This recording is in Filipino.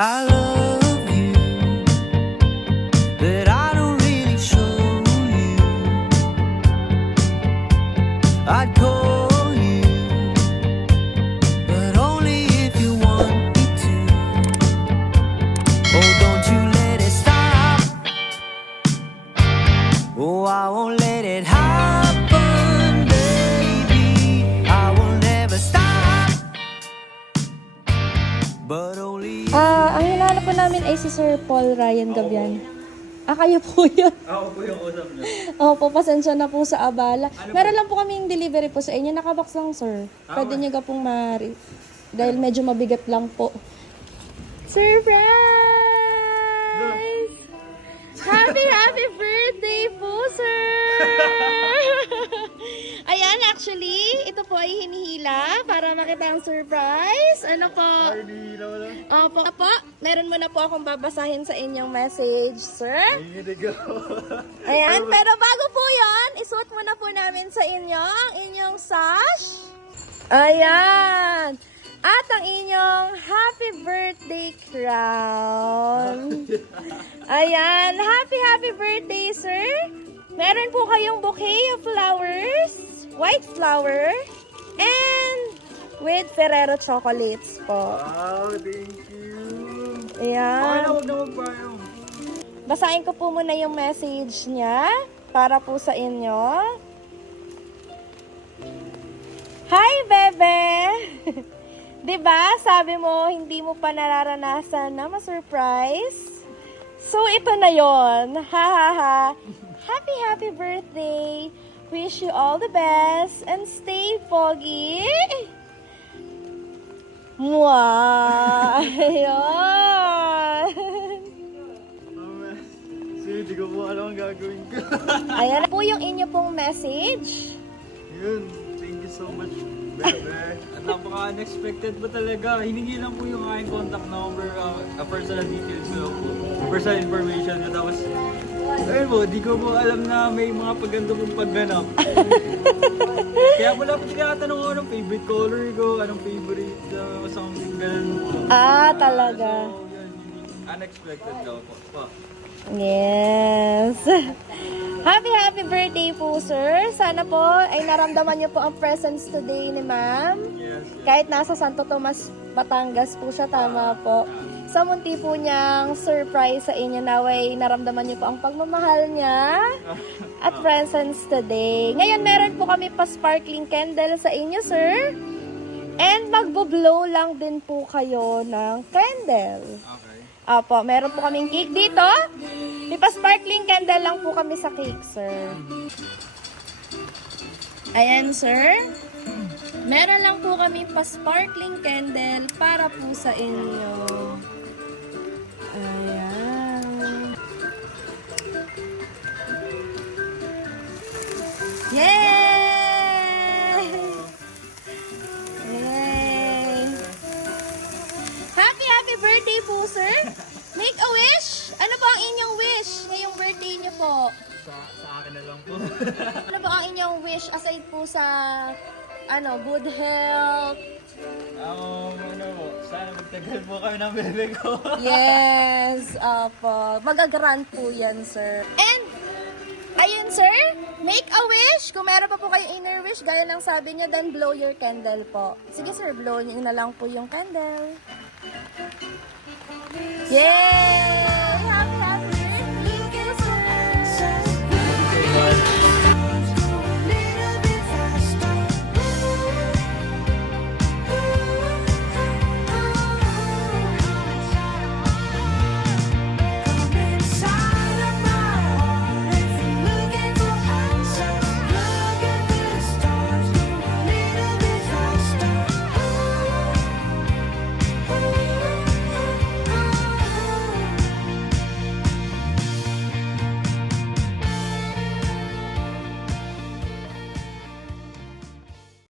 I love you, but I don't really show you. I'd call you, but only if you want me to. Oh, don't you let it stop. Oh, I won't let it happen, baby. I will never stop, but only. Ang hinahanap po namin ay si Sir Paul Ryan Gabian. Kayo po yun. Ako po yung usap niyo. Opo, pasensya na po sa abala. Meron lang po kaming delivery po sa inyo. Nakabox lang, sir. Pwede nyo ka pong dahil medyo mabigat lang po. Surprise! Happy birthday po, sir! Ayan, actually, ito po ay hinihila para makita ang surprise. Ano po? Ay, hindi wala. Opo, meron mo na po akong babasahin sa inyong message, sir. Hinginig ako. Ayan, pero bago po yon, isuot mo na po namin sa inyo ang inyong sash. Ayan. At ang inyong happy birthday crown. Ayan, happy birthday, sir. Meron po kayong bouquet of flowers, white flower, and with Ferrero chocolates po. Wow, thank you. Ayan. Huwag naman pa yung. Basahin ko po muna yung message niya para po sa inyo. Hi, Bebe! Diba, sabi mo, hindi mo pa nararanasan na ma-surprise? So, ito na yon. Ha ha ha. Happy birthday! Wish you all the best and stay foggy! Mwah! Ayun! Hindi ko po alam ang gagawin ko. Ayan po yung inyo pong message. Yun, thank you so much, bebe. At napaka-unexpected ba talaga? Hiningi lang po yung aking contact number, personal details ko, personal information ko. Tapos, ayun po, di ko po alam na may mga pagganto pong pagganap. Kaya wala po tinatanong ko anong favorite color ko, anong favorite something ganun po. Talaga. So, yun, unexpected daw po. Yes. Happy birthday po, sir. Sana po ay naramdaman niyo po ang presence today ni ma'am. Yes. Kahit nasa Santo Tomas, Batangas po siya, tama po. Sa munti po niyang surprise sa inyo, naway naramdaman niyo po ang pagmamahal niya at presence today. Ngayon, meron po kami pa sparkling candle sa inyo, sir. And magbo-blow lang din po kayo ng candle. Okay. Opo, meron po kaming cake dito. May pa-sparkling candle lang po kami sa cake, sir. Ayan, sir. Meron lang po kami pa-sparkling candle para po sa inyo. Ayan. Yay! Yay! Happy birthday po, sir. Make a wish. Ano ba ang inyong wish ngayong birthday niyo po? Sa akin na lang po. Ano ba ang inyong wish aside po sa good health? Ano po, sana magtagal po kami ng bebe ko. Yes, opo. Magagrant po yan, sir. And, ayun, sir, make a wish. Kung meron pa po kayong inner wish, gaya ng sabi niya, then blow your candle po. Sige, sir, blow niyo na lang po yung candle. Yay!